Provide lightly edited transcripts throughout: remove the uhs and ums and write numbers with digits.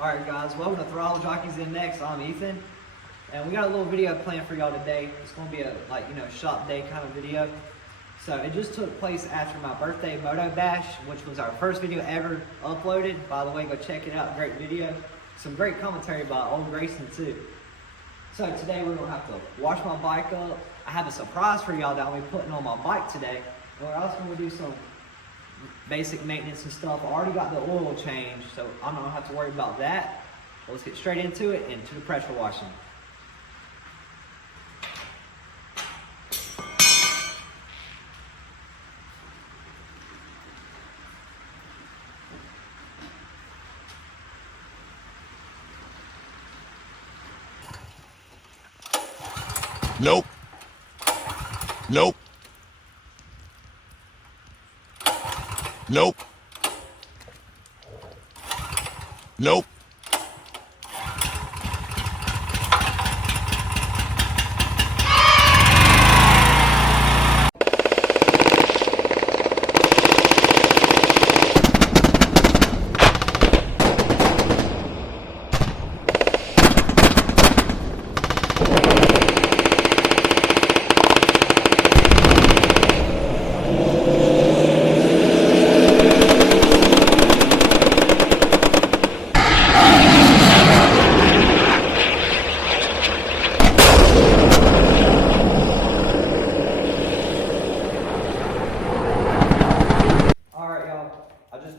Alright guys, welcome to Throttle Jockeys in Next. I'm Ethan, and we got a little video planned for y'all today. It's going to be a shop day kind of video. So it just took place after my birthday moto bash, which was our first video ever uploaded. By the way, go check it out, great video. Some great commentary by old Grayson too. So today we're going to have to wash my bike up. I have a surprise for y'all that I'll be putting on my bike today. And we're also going to do some basic maintenance and stuff. I already got the oil change, so I'm not gonna have to worry about that. But let's get straight into it, into the pressure washing. Nope. Nope. Nope. Nope.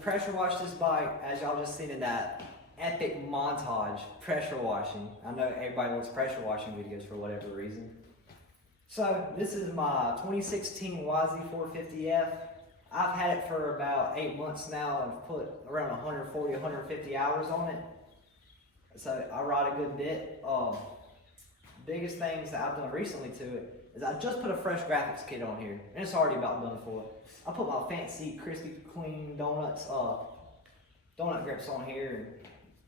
Pressure wash this bike, as y'all just seen in that epic montage, pressure washing. I know everybody loves pressure washing videos for whatever reason. So this is my 2016 YZ450F. I've had it for about 8 months now. I've put around 140, 150 hours on it. So I ride a good bit. Biggest things that I've done recently to it is I just put a fresh graphics kit on here, and it's already about done for it. I put my fancy, crispy, clean donuts, donut grips on here,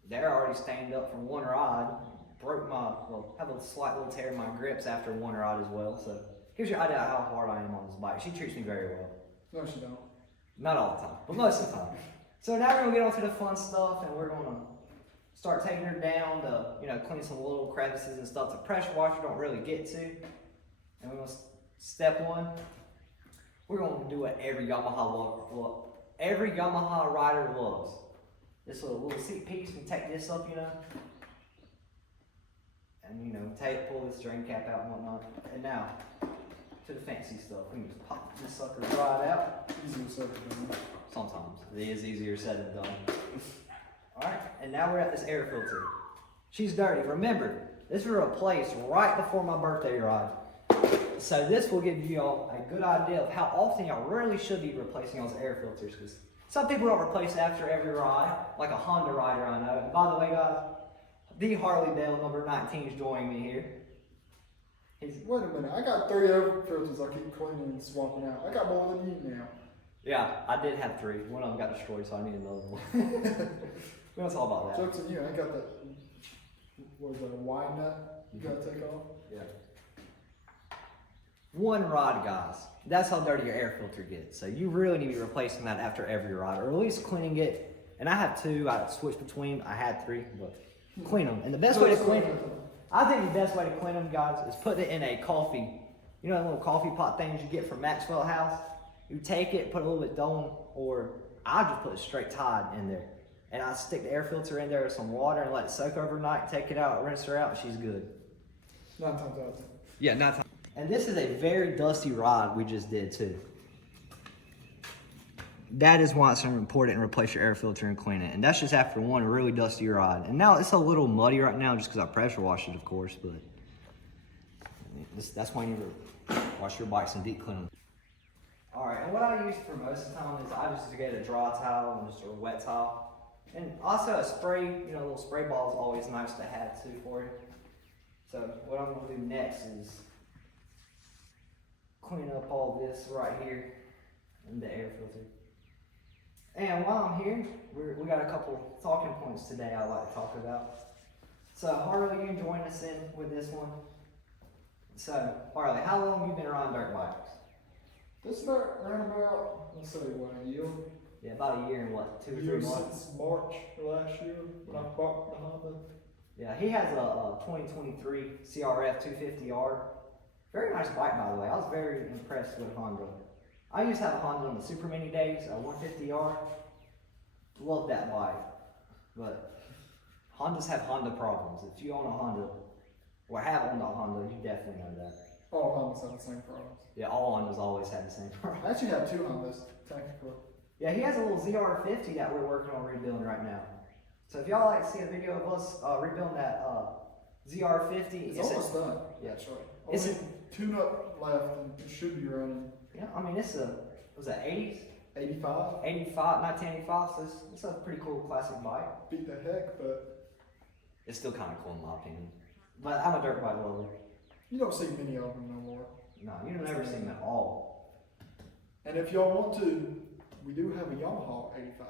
and they're already stained up from one ride. Broke my, have a slight little tear in my grips after one ride as well, so gives you an idea how hard I am on this bike. She treats me very well. No, she don't. Not all the time, but most of the time. So now we're gonna get on to the fun stuff, and we're gonna start taking her down to, clean some little crevices and stuff the pressure washer don't really get to. And we're gonna, step one, we're gonna do what every Yamaha rider loves. This little seat piece, we take this up, and pull this drain cap out and whatnot. And now, to the fancy stuff. We can just pop this sucker right out. Easier said than done. Sometimes, it is easier said than done. Alright, and now we're at this air filter. She's dirty. Remember, this was replaced right before my birthday ride. So this will give you all a good idea of how often y'all really should be replacing y'all's air filters, because some people don't replace after every ride, like a Honda rider I know. And by the way guys, the Harley Dale number 19 is joining me here. Wait a minute, I got 3 air filters I keep cleaning and swapping out. I got more than you now. Yeah, I did have 3. One of them got destroyed, so I need another one. We don't talk about that. Joke's on you, I got that, what is that, a Y nut you gotta take off? Yeah. One rod, guys. That's how dirty your air filter gets. So you really need to be replacing that after every ride, or at least cleaning it. And I have 2. I switched between. I had 3, but clean them. And the best way to clean them, I think the best way to clean them, guys, is put it in a coffee. You know, the little coffee pot things you get from Maxwell House. You take it, put a little bit Dawn, or I just put straight Tide in there, and I stick the air filter in there with some water and let it soak overnight. Take it out, rinse her out, and she's good. 9 times out of 10. Yeah, 9 times. And this is a very dusty rod we just did too. That is why it's so important to replace your air filter and clean it. And that's just after one really dusty ride. And now it's a little muddy right now just because I pressure washed it, of course, but that's why you need to wash your bikes and deep clean them. All right, and what I use for most of the time is I just get a dry towel and just a wet towel. And also a spray, a little spray ball is always nice to have too for you. So what I'm gonna do next is clean up all this right here in the air filter. And while I'm here, we got a couple talking points today I'd like to talk about. So Harley, you join us in with this one. So Harley, how long have you been around dirt bikes? This ran about, let's say, what, a year? Yeah, about a year and what, 2 or 3 Years months. since March of last year when I bought the Honda. Yeah, he has a 2023 CRF 250R. Very nice bike, by the way. I was very impressed with Honda. I used to have a Honda in the Super Mini days, a 150R. Love that bike. But Hondas have Honda problems. If you own a Honda, or have owned a Honda, you definitely know that. All Hondas have the same problems. Yeah, all Hondas always have the same problem. I actually have 2 Hondas, technically. Yeah, he has a little ZR50 that we're working on rebuilding right now. So if y'all like to see a video of us rebuilding that ZR50, It's almost done, yeah. actually. It's Only tune-up left and it should be running yeah, I mean it's a, was that 80s? 85. 1985, so it's a pretty cool classic bike. Beat the heck, but It's still kind of cool in my opinion. But I'm a dirt bike lover. you don't see many of them no more. No, you've never seen them at all. And if y'all want to, we do have a Yamaha 85.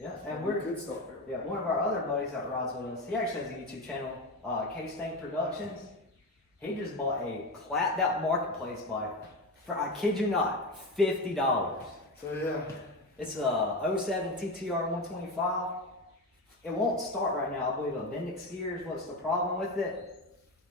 Yeah, and We we're could start there. yeah, one of our other buddies that rides with us, he actually has a YouTube channel, K-Stain Productions. He just bought a clapped out marketplace bike for, I kid you not, $50. So yeah, It's a 07 TTR 125. It won't start right now. I believe Bendix gears. What's the problem with it?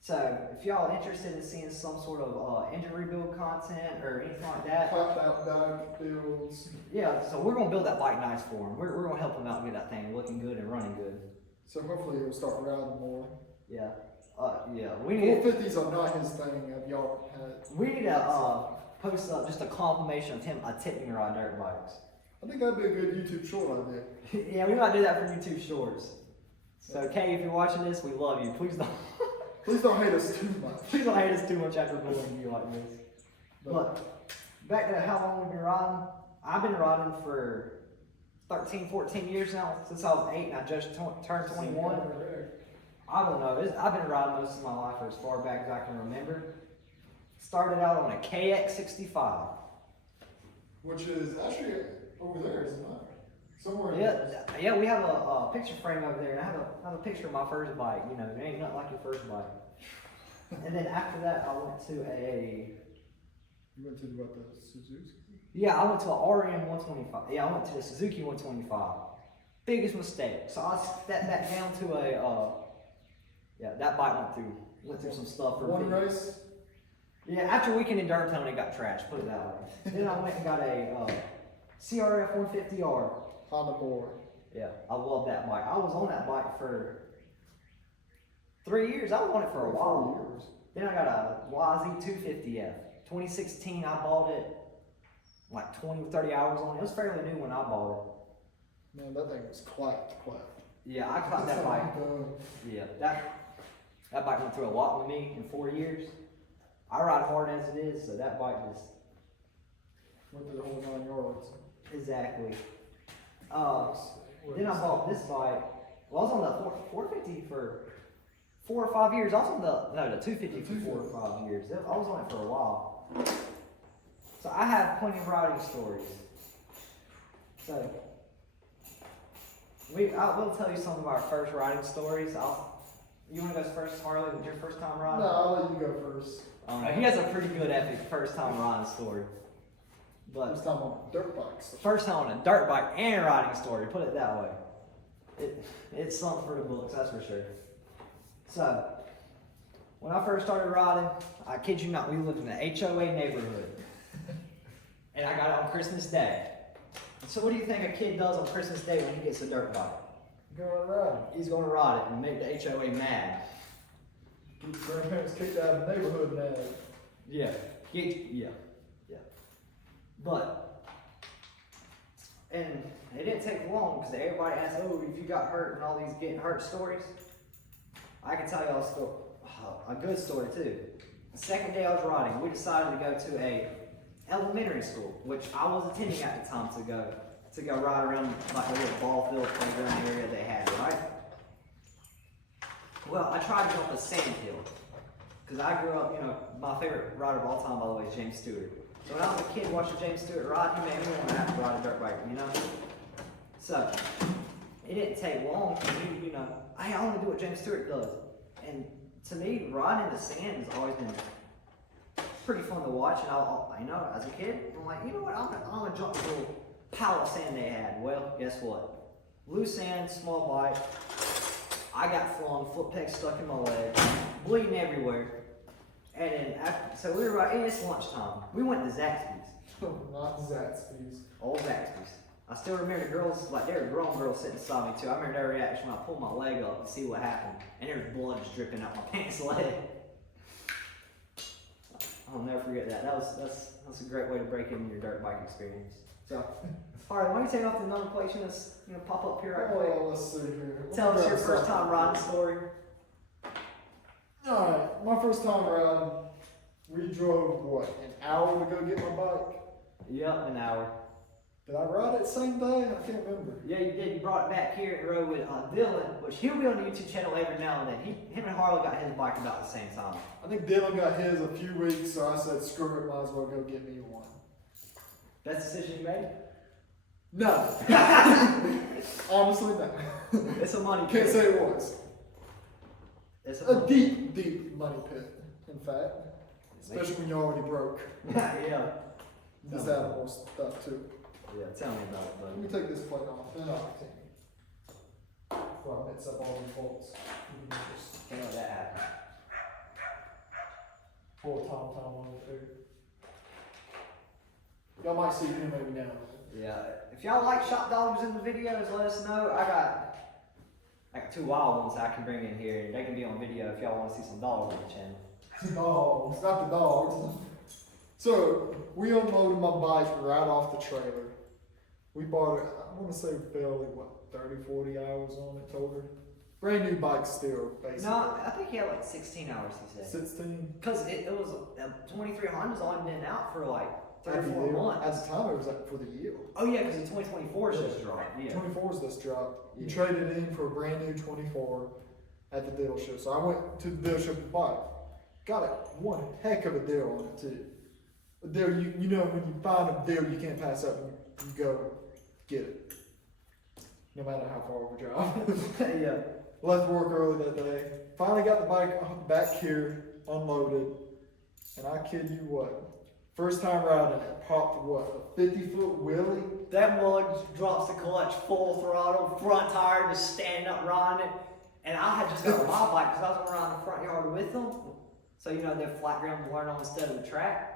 So if y'all are interested in seeing some sort of engine rebuild content or anything like that, clapped out dive builds. yeah. So we're gonna build that bike nice for him. We're gonna help him out and get that thing looking good and running good. So hopefully he'll start riding more. Yeah. Yeah. We need 450s are not his thing. Have y'all had? we need to post up just a confirmation of him attempting to ride dirt bikes. I think that'd be a good YouTube short idea. Yeah, we might do that for YouTube Shorts. So Kay, if you're watching this, we love you. Please don't. Please don't hate us too much. Please don't hate us too much after doing a video like this. But back to how long we've been riding. I've been riding for 13, 14 years now, since I was 8 and I just turned 21. I don't know. I've been riding most of my life for as far back as I can remember. Started out on a KX65. Which is actually over there, isn't it? Somewhere. Yeah, we have a picture frame over there, and I have a picture of my first bike. You know, it ain't nothing like your first bike. And then after that, I went to You went to what, the Suzuki? I went to an RM 125. Yeah, I went to the Suzuki 125. Biggest mistake. So I stepped back down to that bike went through some stuff. For One me. race? Yeah, after weekend in Durham, it got trashed, put it that way. Then I went and got a CRF 150R. Honda boy. Yeah, I love that bike. I was on that bike for 3 years. I was on it for a while. 4 years. Then I got a YZ 250F. 2016, I bought it like 20, 30 hours on it. It was fairly new when I bought it. Man, that thing was clapped. Yeah, I caught that bike. Yeah, that bike went through a lot with me in 4 years. I ride hard as it is, so that bike just Went through the whole 9 yards. exactly. Then I bought this bike. Well, I was on the 450 for 4 or 5 years. I was on the 250 for 4 or 5 years. I was on it for a while. So I have plenty of riding stories. So I will tell you some of our first riding stories. You want to go first, Harley, with your first time riding? No, I'll let you go first. He has a pretty good epic first time riding story. But First time on dirt bikes. first time on a dirt bike and riding story, put it that way. It's something for the books, that's for sure. So, when I first started riding, I kid you not, we lived in an HOA neighborhood. And I got it on Christmas Day. So what do you think a kid does on Christmas Day when he gets a dirt bike? Go around. He's going to ride it and make the HOA mad. Get grandparents kicked out of the neighborhood now. Yeah. Yeah. But, and it didn't take long because everybody asked, oh, if you got hurt and all these getting hurt stories. I can tell y'all a good story too. The second day I was riding, we decided to go to a elementary school, which I was attending at the time to go ride around like a little ball field playground area they had, right? Well, I tried to go up a sand hill because I grew up, my favorite rider of all time, by the way, is James Stewart. So when I was a kid watching James Stewart ride, he made me want to have to ride a dirt bike, So, it didn't take long for me, I want to do what James Stewart does. And to me, riding in the sand has always been pretty fun to watch. And as a kid, I'm like, you know what, I'm gonna jump pile of sand they had. Well, guess what? Loose sand, small bite. I got flung, foot peg stuck in my leg, bleeding everywhere. And then so we were right, and it's lunchtime. We went to Zaxby's. Not Zaxby's. Old Zaxby's. I still remember the girls, like there were grown girls sitting beside me too. I remember their reaction when I pulled my leg up to see what happened. And there was blood just dripping out my pants leg. I'll never forget that. That's a great way to break into your dirt bike experience. So, alright, why don't you take off the nomenclature? Let's pop up here right quick. Oh, let's see here. Tell us your first time riding story. Alright, my first time riding, we drove, what, an hour to go get my bike? Yep, an hour. Did I ride it same day? I can't remember. Yeah, you did. You brought it back here and rode with Dylan, which he'll be on the YouTube channel every now and then. Him and Harley got his bike about the same time. I think Dylan got his a few weeks, so I said, screw it, might as well go get me one. Best decision you made? No. Honestly, no. It's a money Can't pit. say it was. It's A deep, deep money pit, in fact. Especially when you're already broke. Yeah. Just add more stuff too. Yeah, tell me about it, Let buddy. me take this plate off, then I'll continue. Before I mix up all these bolts. Can't let that happen. Pour Tom on it too. Y'all might see him every now and then. Yeah. If y'all like shop dogs in the videos, let us know. I got two wild ones I can bring in here. They can be on video if y'all want to see some dogs on the channel. Dogs, not the dogs. So, we unloaded my bike right off the trailer. We bought it, I want to say barely, 30, 40 hours on it total. Brand new bike still, basically. No, I think he had like 16 hours, he said. 16. Because it was, 2300's only been out for like 3 or At the 4 year. months. At the time, it was like for the year. Oh yeah, because the 2024 is just dropped. Yeah. 24's this drop. You Yeah. traded in for a brand new 24 at the dealership. So I went to the dealership to buy it. Got it. One heck of a deal on it too. A deal you know when you find a deal you can't pass up, you go get it. No matter how far we drive. Yeah. Left work early that day. Finally got the bike back here, unloaded, and I kid you what, first time riding it, popped what, a 50-foot wheelie? That mug just drops the clutch full throttle, front tire just standing up riding it. And I had just got on my bike because I was around the front yard with them. So you know, they're flat ground to learn on instead of the track.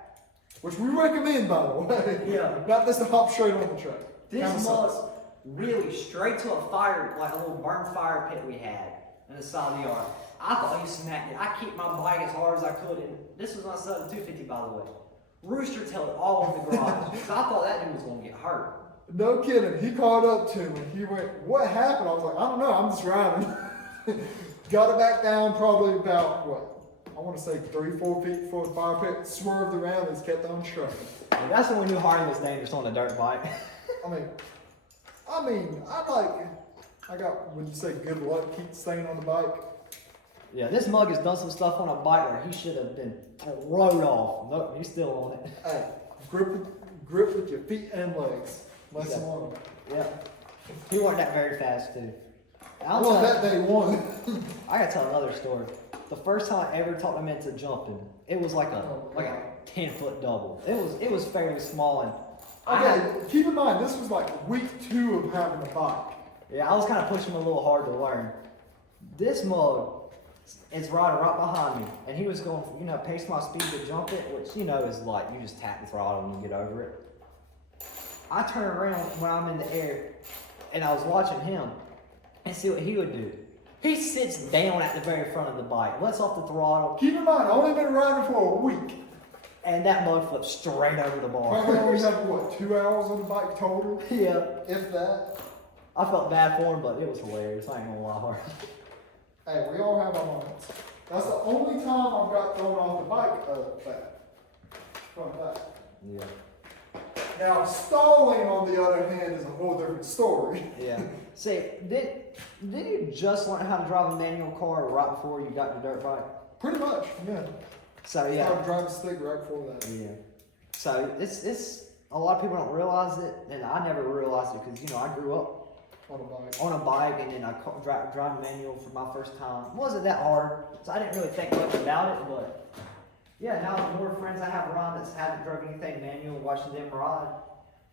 Which we recommend, by the way. Yeah. Not just to hop straight on the track. Kinda This sucks. mug really straight to a fire, like a little burn fire pit we had in the side of the yard. I thought he smacked it. I kicked my bike as hard as I could, and this was my Southern 250, by the way. Rooster tailed it all over the garage. 'Cause I thought that dude was gonna get hurt. No kidding. He called up to me. He went, "What happened?" I was like, "I don't know. I'm just riding." Got it back down probably about, what? I want to say 3-4 feet before the fire pit. Swerved around and just kept on trucking. And that's when we knew Harley was dangerous on a dirt bike. I got, would you say, good luck keep staying on the bike? Yeah, this mug has done some stuff on a bike where he should have been thrown off. Nope, he's still on it. Hey, grip with your feet and legs. Lesson Yeah. learned. Yeah. He wasn't that very fast, too. I was that day one. I gotta tell another story. The first time I ever taught him into jumping, it was like a Oh, like a God. 10-foot double. It was fairly small, and Okay, keep in mind, this was like week 2 of having a bike. yeah, I was kind of pushing him a little hard to learn. This mug is riding right behind me, and he was going, pace my speed to jump it, which is like you just tap the throttle and you get over it. I turn around when I'm in the air, and I was watching him, and see what he would do. He sits down at the very front of the bike, lets off the throttle, Keep in mind, I only been riding for a week. and that mug flips straight over the Probably only bar. have, what, 2 hours on the bike total? Yeah, If that. I felt bad for him, but it was hilarious. I ain't gonna lie. Hey, we all have our moments. That's the only time I've got thrown off the bike from that. Yeah, Now, stalling, on the other hand, is a whole different story. yeah. See, did you just learn how to drive a manual car right before you got your dirt bike? Pretty much, yeah. So yeah. Started driving stick right before that. Yeah. So it's a lot of people don't realize it, and I never realized it because I grew up On a bike. on a bike, and then I drive manual for my first time. It wasn't that hard, so I didn't really think much about it. But yeah, now the more friends I have around that haven't driven anything manual, watching them ride,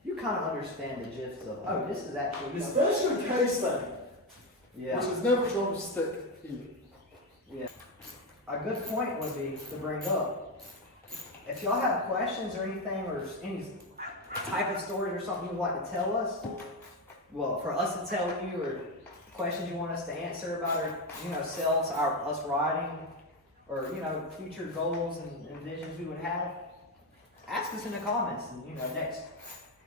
you kind of understand the gist of, oh, this is actually, Especially case thing, yeah. which is never going to stick either. Yeah. A good point would be to bring up, if y'all have questions or anything, or any type of stories or something you'd like to tell us, well, for us to tell you, or questions you want us to answer about our, selves, us riding, or, future goals and visions we would have, ask us in the comments, and,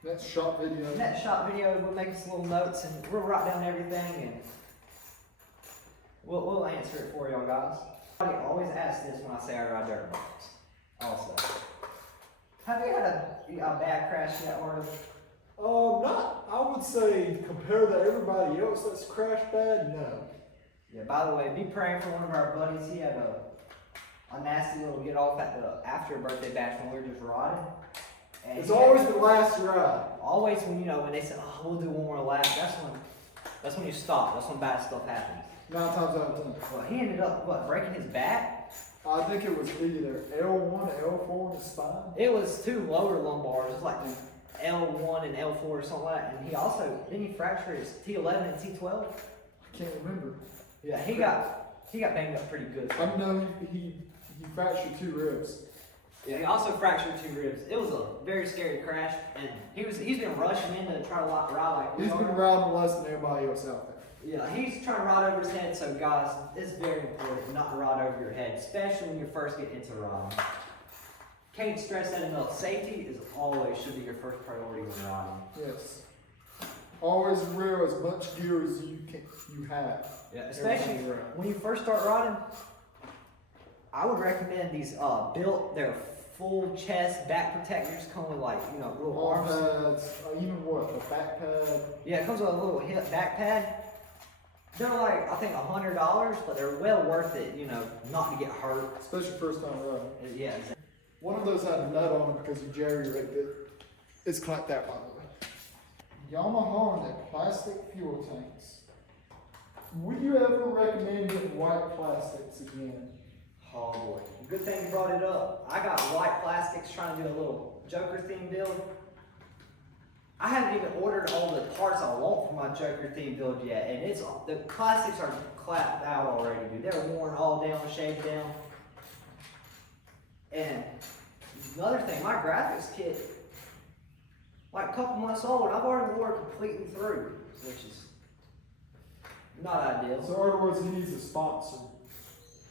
Next shot video. next shot video, we'll make us little notes, and we'll write down everything, and we'll answer it for y'all guys. I always ask this when I say I ride dirt bikes. Also, have you had a bad crash yet, or? Not, I would say, compared to everybody else that's crashed bad, no. Yeah, by the way, be praying for one of our buddies. He had a nasty little get off at the after birthday bash when we were just riding. And It's always the last ride. always when they said, oh, we'll do one more lap, that's when you stop. That's when bad stuff happens. 9 times out of 10. Well, he ended up, breaking his back? I think it was either L1 L4 in the spine. It was 2 lower lumbars. It's like L1 and L4 or something like that. And he also, didn't he fracture his T11 and T12? I can't remember. Yeah, he got banged up pretty good. I know he fractured 2 ribs. Yeah, he also fractured 2 ribs. It was a very scary crash, and he's been rushing in to try to ride like we He's been are. riding less than everybody else out there. Yeah, he's trying to ride over his head, so guys, it's very important not to ride over your head, especially when you're first getting into riding. Can't stress that enough. Safety is always should be your first priority when riding. Yes. Always wear as much gear as you have. Yeah, especially when you first start riding. I would recommend these they're full chest back protectors come with little Arm arms. pads, even what, a back pad. Yeah, it comes with a little hip back pad. They're like, I think $100, but they're well worth it, not to get hurt. Especially first time riding. Yeah, exactly. One of those had a nut on it because you jerry-rigged it. It's clamped out, by the way. Yamaha and their plastic fuel tanks. Would you ever recommend getting white plastics again? Oh boy, good thing you brought it up. I got white plastics trying to do a little Joker theme build. I haven't even ordered all the parts I want for my Joker theme build yet, and the plastics are clapped out already, dude. They're worn all down, shaved down. And another thing, my graphics kit, like a couple months old, I've already wore it completely through, which is not ideal. So in other words, he needs a sponsor.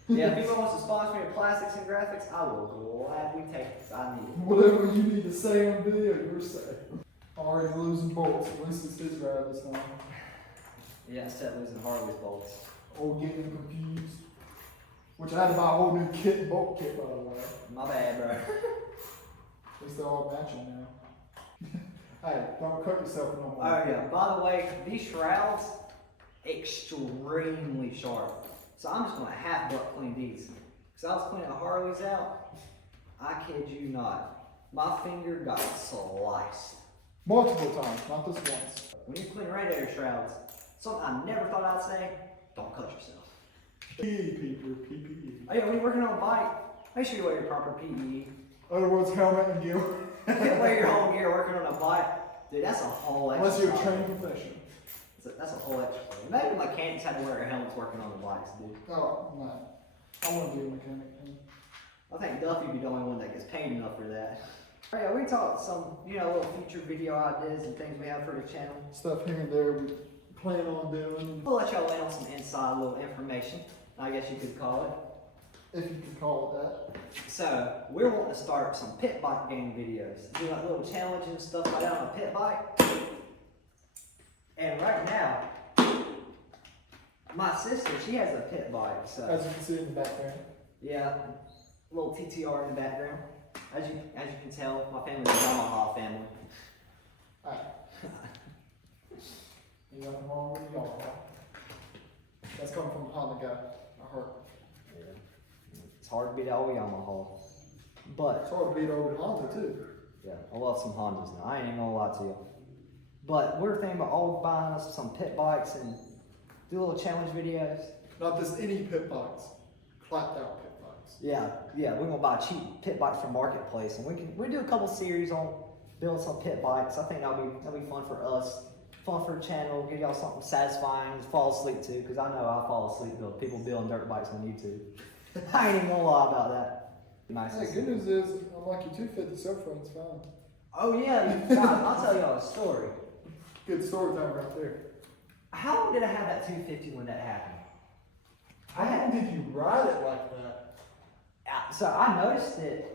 Yeah, if anyone wants to sponsor me with plastics and graphics, I will gladly take it. I need it. Whatever you need to say on video, you're saying. Already losing bolts. At least it's his ride this time. Yeah, instead of losing Harley's bolts. Or getting confused. Which I had to buy a whole new kit and bolt kit, by the way. My bad, bro. At least they're all matching now. Hey, don't cut yourself no more. Oh yeah, by the way, these shrouds, extremely sharp. So I'm just gonna half butt clean these. Cause I was cleaning the Harleys out, I kid you not, my finger got sliced. Multiple times, not just once. When you clean radiator shrouds, something I never thought I'd say, don't cut yourself. PPE, people, PPE. Oh yeah, when you're working on a bike, make sure you wear your proper PPE. In other words, helmet and gear. Wear your whole gear working on a bike. Dude, that's a whole extra. Unless you're a problem. trained professional. That's a whole extra thing. Imagine mechanics had to wear their helmets working on the bikes, dude. Oh, no. I want to be a mechanic. I think Duffy would be the only one that gets paid enough for that. Oh yeah, we talked some, little future video ideas and things we have for the channel. Stuff here and there we plan on doing. We'll let y'all in on some inside little information, I guess you could call it. If you could call it that. So, we're wanting to start some pit bike game videos. Do like little challenges and stuff like that on a pit bike. And right now, my sister, she has a pit bike, so. As you can see in the background. Yeah, little TTR in the background. As you can tell, my family's a Yamaha family. Alright. Ain't nothing wrong with y'all. That's coming from a Honda guy. I heard. It's hard to beat out with Yamaha. But, It's hard to beat over Honda too. yeah, I love some Hondas now. I ain't even gonna lie to you. But we're thinking about all buying us some pit bikes and do little challenge videos. Not just any pit bikes. Clapped out pit bikes. Yeah, we're gonna buy cheap pit bikes from Marketplace, and we do a couple series on build some pit bikes. I think that'll be fun for us, fun for the channel, give y'all something satisfying to fall asleep to, because I know I fall asleep to people building dirt bikes on YouTube. I ain't even gonna lie about that. Nice. Hey, good news is, unlike your 250 subframe's fine. Oh yeah, guys, I'll tell y'all a story. Good story time right there. How long did I have that 250 when that happened? How long did you ride it like that? So I noticed it.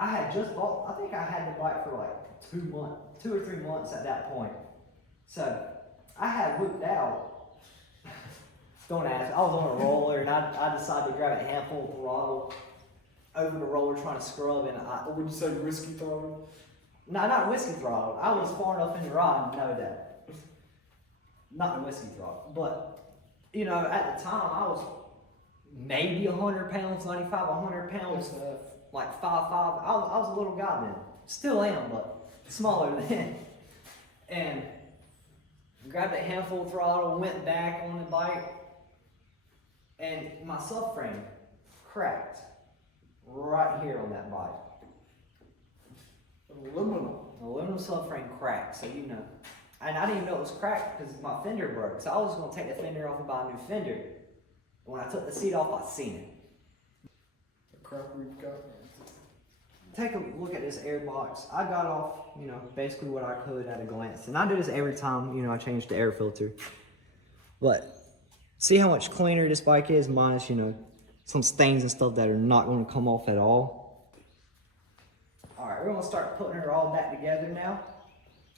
I had just bought, I think I had the bike for like 2 or 3 months at that point. So I had whipped out. Don't ask. I was on a roller and I decided to grab a handful of throttle over the roller trying to scrub, and Or would you say risky throttle? no, not whiskey throttle. I was far enough in the rod to know that. Not the whiskey throttle. But, you know, at the time I was maybe 100 pounds, 95, 100 pounds, like 5'5". I was a little guy then. Still am, but smaller then. And grabbed a handful of throttle, went back on the bike, and my subframe cracked right here on that bike. Aluminum subframe cracked, so you know. And I didn't even know it was cracked because my fender broke. So I was going to take the fender off and buy a new fender. And when I took the seat off, I seen it. The crap we've got. Take a look at this air box. I got off, you know, basically what I could at a glance. And I do this every time, you know, I change the air filter. But see how much cleaner this bike is, minus, you know, some stains and stuff that are not going to come off at all. All right, we're going to start putting her all back together now.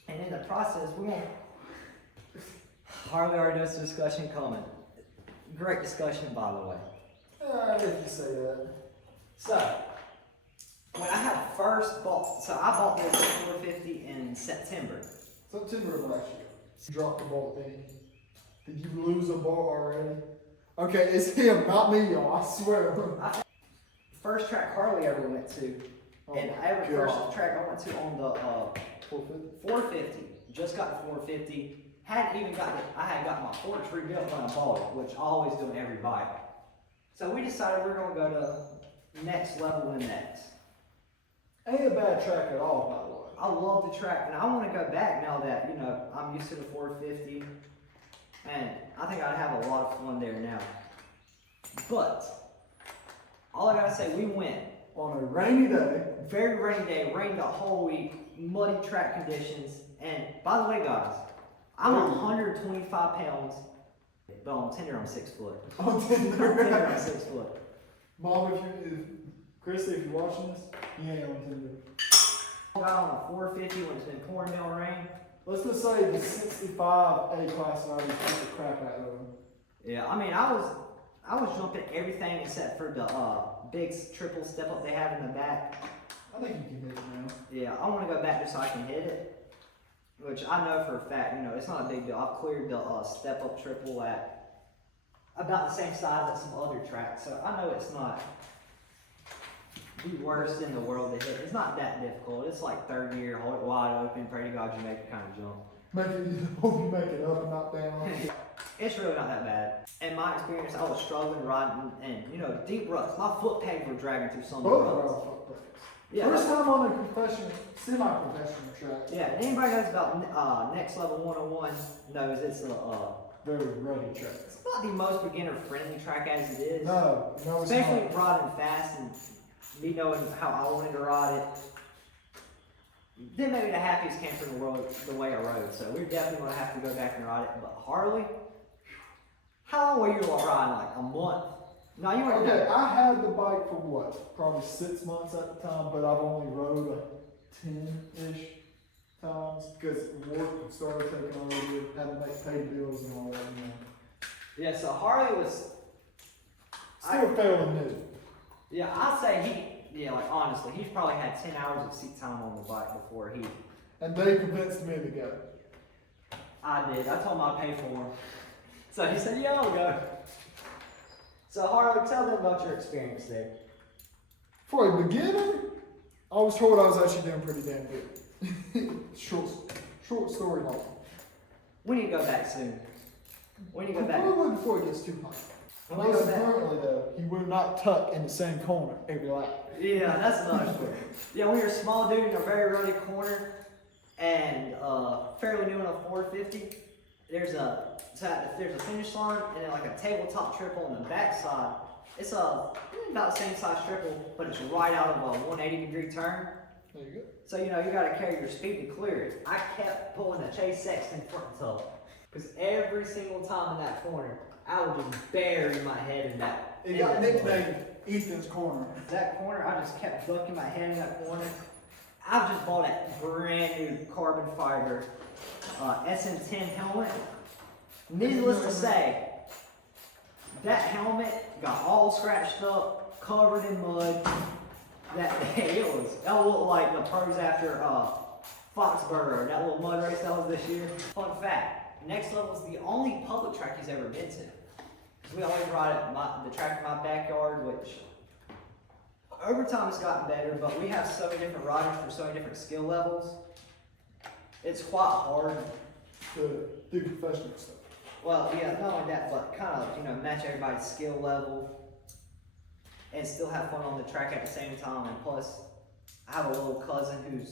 And in the process, we're going to... Harley already knows the discussion coming. Great discussion, by the way. If you say that. So, when I had first bought, so I bought this 450 in September. September of last year. You dropped the ball, didn't you? Did you lose a ball already? Okay, it's him, not me, y'all. I swear. First track Harley ever went to, and first track I went to on the 450. Just got the 450. Hadn't even got it. I had got my forks rebuilt when I bought it, which I always do on every bike. So we decided we're gonna go to next level in that. Ain't a bad track at all, by the way. I love the track, and I want to go back now that, you know, I'm used to the 450, and I think I'd have a lot of fun there now. But all I gotta say, we went On a rainy day. very rainy day, rained the whole week, muddy track conditions, and by the way, guys, I'm 125 pounds, but on Tinder I'm 6 foot. On Tinder Tinder. I'm 6 foot. Mom, Christy, if you're watching this, you ain't on Tinder. I got on a 450 when it's been pouring down rain. Let's just say the 65 A-class riders beat the crap out of them. Yeah, I mean, I was jumping everything except for the big triple step up they have in the back. I think you can hit it now. Yeah, I want to go back just so I can hit it, which I know for a fact, you know, it's not a big deal. I've cleared the step up triple at about the same size as some other tracks, so I know it's not the worst in the world to hit. It's not that difficult. It's like third gear, hold it wide open, pray to God you make it kind of jump. Hope you make it up and not down. It's really not that bad. In my experience, I was struggling riding and, you know, deep ruts. My foot pegs were dragging through some of the ruts. Yeah, First time on a professional, semi-professional track. Yeah, anybody knows about Next Level 101 knows it's a Very ready track. it's not the most beginner friendly track as it is. No, it's Especially not. riding fast and me knowing how I wanted to ride it. Then maybe the happiest camper in the world the way I rode. So we're definitely gonna have to go back and ride it. But Harley, how long were you riding? Like a month? No, you weren't. Okay, I had the bike for what? Probably 6 months at the time, but I've only rode 10-ish times because work started taking over, had to make pay bills and all that, you know. Yeah, so Harley was Still fairly new. yeah, I'd say like honestly, he's probably had 10 hours of seat time on the bike before he. And they convinced me to go. I did. I told him I'd pay for him. So he said, yeah, I'll go. So Harley, tell them about your experience there. For a beginner, I was told I was actually doing pretty damn good. short story long. We need to go back soon. We need to go back. Probably before it gets too hot. When we go back- Currently though, he will not tuck in the same corner every lap. Yeah, that's another story. Yeah, when you're a small dude in a very rutty corner and fairly new on a 450, there's a finish line and then like a tabletop triple on the backside. It's about the same size triple, but it's right out of a 180-degree turn. There you go. So you gotta carry your speed to clear it. I kept pulling the Chase Sexton front toe because every single time in that corner, I would just bury my head in that. It got nicknamed Ethan's Corner. That corner, I just kept ducking my head in that corner. I've just bought a brand new carbon fiber SM10 helmet. Needless to say, that helmet got all scratched up, covered in mud. That looked like the pros after Foxborough, that little mud race that was this year. Fun fact, Next Level is the only public track he's ever been to. We always ride at the track in my backyard, which over time it's gotten better, but we have so many different riders for so many different skill levels. It's quite hard To do professional stuff. Well, yeah, not only that, but kind of, match everybody's skill level and still have fun on the track at the same time. And plus, I have a little cousin who's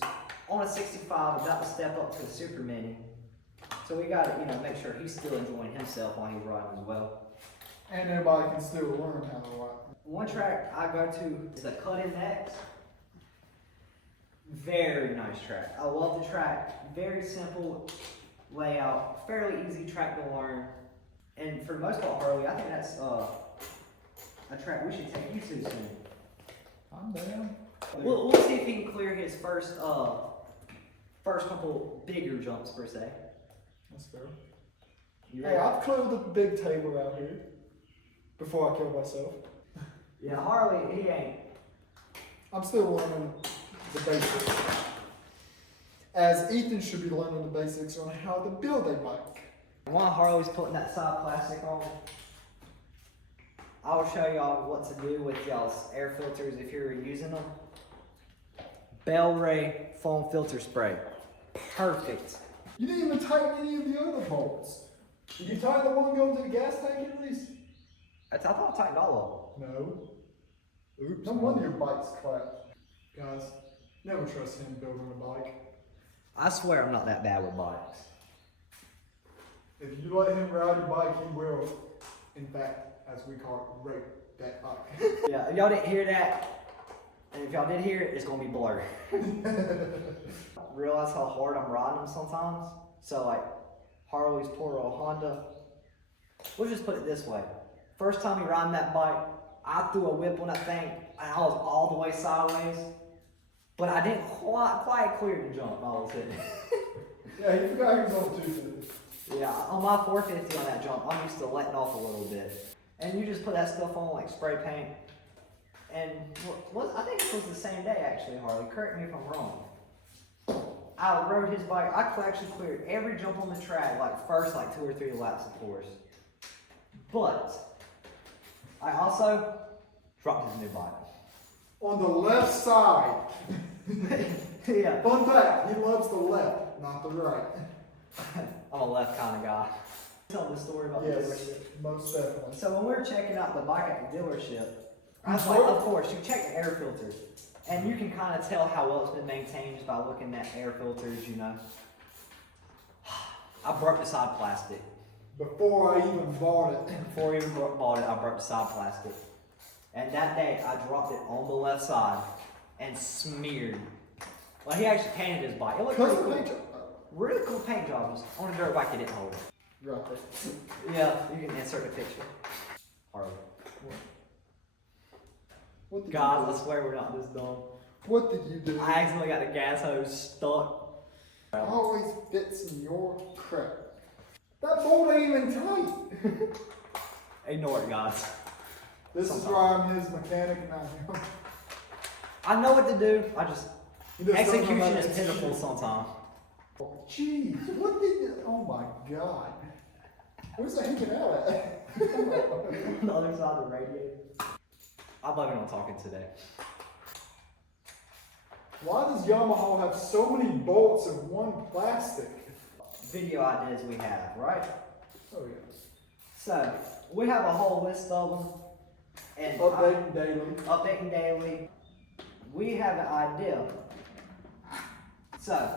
on a 65, about to step up to a super mini. So we got to, make sure he's still enjoying himself while he's riding as well. And everybody can still learn how to ride. One track I go to is a Cut-In Next. Very nice track. I love the track. Very simple layout, fairly easy track to learn. And for the most part, Harley, I think that's a track we should take you to soon. I'm down. We'll see if he can clear his first couple bigger jumps per se. That's fair. You Hey, ready? I've cleared the big table out here before I kill myself. Yeah, Harley, he ain't. I'm still learning the basics. As Ethan should be learning the basics on how to build a bike. While Harley's putting that side plastic on, I will show y'all what to do with y'all's air filters if you're using them. Bell Ray foam filter spray. Perfect. You didn't even tighten any of the other bolts. Did you tighten the one going to the gas tank at least? I thought I tightened all No. Oops. No wonder your bike's crap. Guys, never trust him building a bike. I swear I'm not that bad with bikes. If you let him ride your bike, he will, in fact, as we call it, rape that bike. Yeah, y'all didn't hear that. And if y'all did hear it, it's gonna be blurry. Realize how hard I'm riding them sometimes. So like Harley's poor old Honda. We'll just put it this way. First time we riding that bike, I threw a whip on that thing and I was all the way sideways. But I didn't quite clear the jump, I was hitting. Yeah, he forgot he was on 250. Yeah, on my 450 on that jump, I'm used to letting off a little bit. And you just put that stuff on like spray paint. And I think it was the same day actually, Harley. Correct me if I'm wrong. I rode his bike. I actually cleared every jump on the track, like first 2 or 3 laps, of course. But I also dropped his new bike. On the left side. Yeah, Fun fact, he loves the left, not the right. I'm a left kind of guy. Tell the story about the Yes, dealership. most definitely. So when we were checking out the bike at the dealership, I was like, of course, you check the air filters. And you can kind of tell how well it's been maintained just by looking at air filters, I broke the side plastic. Before I even bought it. Before I even bought it, I broke the side plastic. And that day, I dropped it on the left side and smeared. Well, he actually painted his bike. It looked pretty Custom cool. paint job. Really cool paint job. Just on a dirt bike, it didn't hold it. Right there. Yeah, you can insert a picture. Harley. What did Guys, you I do? swear we're not this dumb. What did you do? I accidentally got the gas hose stuck. Always fits in your crap. That bolt ain't even tight. Ignore it, guys. This is why I'm his mechanic and I'm him. I know what to do. I just He does something execution about is that pitiful shit. sometimes. Jeez, what did you? Oh my god. Where's that hanging out at? On the other side of the radiator. I'm not even talking today. Why does Yamaha have so many bolts in one plastic? Video ideas we have, right? Oh yeah. So we have a whole list of them. And Updating daily. We have an idea. So,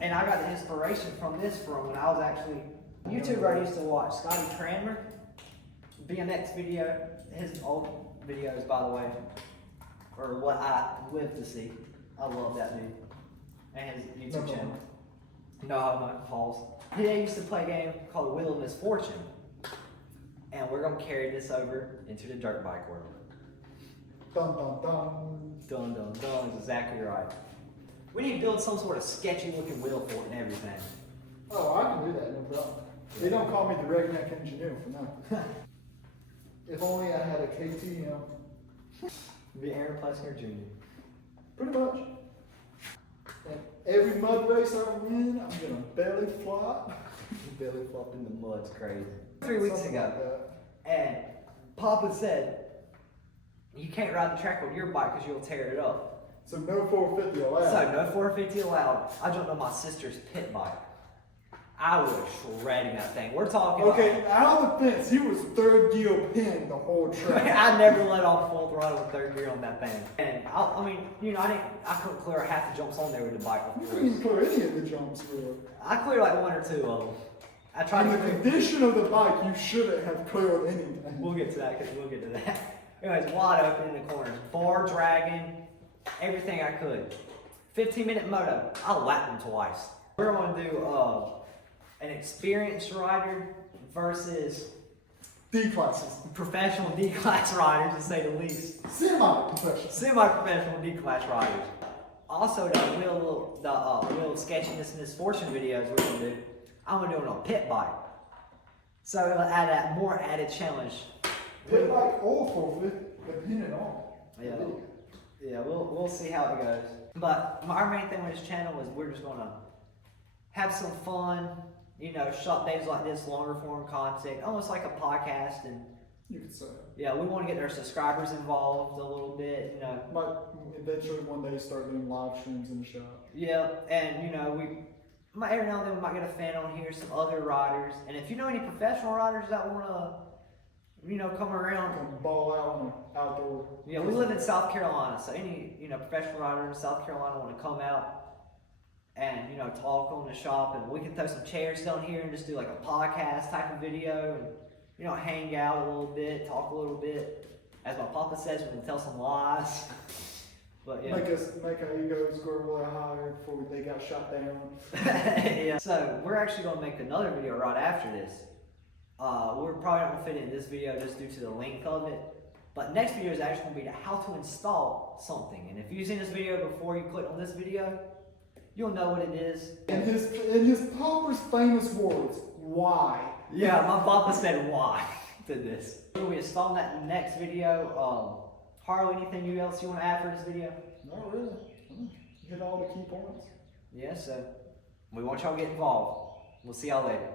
and I got the inspiration from this from when I was actually YouTuber. I used to watch Scotty Tranmer, BMX video, his old videos, by the way, or what I live to see. I love that dude and his YouTube channel. No homo, pause. He used to play a game called Wheel of Misfortune, and we're gonna carry this over into the dirt bike world. Dun dun dun. Dun dun dun is exactly right. We need to build some sort of sketchy looking wheel for it and everything. Oh, I can do that, no problem. They don't call me the redneck engineer for nothing. If only I had a KTM. Be Aaron Plessner Jr. Pretty much. And every mud race I'm in, I'm gonna belly flop. Belly flopped in the mud's crazy. 3 weeks Something ago, like that. and Papa said, you can't ride the track with your bike because you'll tear it up. So no 450 allowed. So no 450 allowed. I jumped on my sister's pit bike. I was shredding that thing. We're talking. Okay, out of the fence, he was third gear pin the whole track. I never let off full throttle with third gear on that thing. And I mean, you know, I couldn't clear half the jumps on there with the bike. You couldn't even clear any of the jumps, really. I cleared like 1 or 2 of them. I tried In to the clear. condition of the bike, you shouldn't have cleared anything. We'll get to that because we'll get to that. Anyways, wide open in the corners, bar dragging, everything I could. 15-minute moto. I lapped them twice. We're going to do an experienced rider versus D classes. professional D-class riders, to say the least. Semi-professional. Semi-professional D-class riders. Also, the wheel of sketchiness and misfortune videos we're gonna do, I'm gonna do it on a pit bike. So it'll add that more added challenge. Pit bike or 450, depending on. Yeah, yeah, we'll see how it goes. But our main thing with this channel is we're just gonna have some fun. You know, short days like this, longer form content, almost like a podcast, and You could say. yeah, we want to get our subscribers involved a little bit. You know, Might eventually one day start doing live streams in the shop. yeah, and you know, we might every now and then we might get a fan on here, some other riders, and if you know any professional riders that want to, you know, come around. Come ball out on an outdoor. Yeah, we live in South Carolina, so any, you know, professional rider in South Carolina want to come out and, you know, talk on the shop, and we can throw some chairs down here and just do like a podcast type of video, and, you know, hang out a little bit, talk a little bit. As my papa says, we can tell some lies. But yeah. Make our egos go a little higher before they got shot down. Yeah. So we're actually gonna make another video right after this. We're probably not gonna fit it in this video just due to the length of it. But next video is actually gonna be how to install something. And if you've seen this video before you click on this video, you'll know what it is. In his papa's famous words, why? Yeah, my papa said why to this. We'll be installing that in the next video. Harley, anything else you want to add for this video? Not really. Hit all the key points. Yeah, so we want y'all to get involved. We'll see y'all later.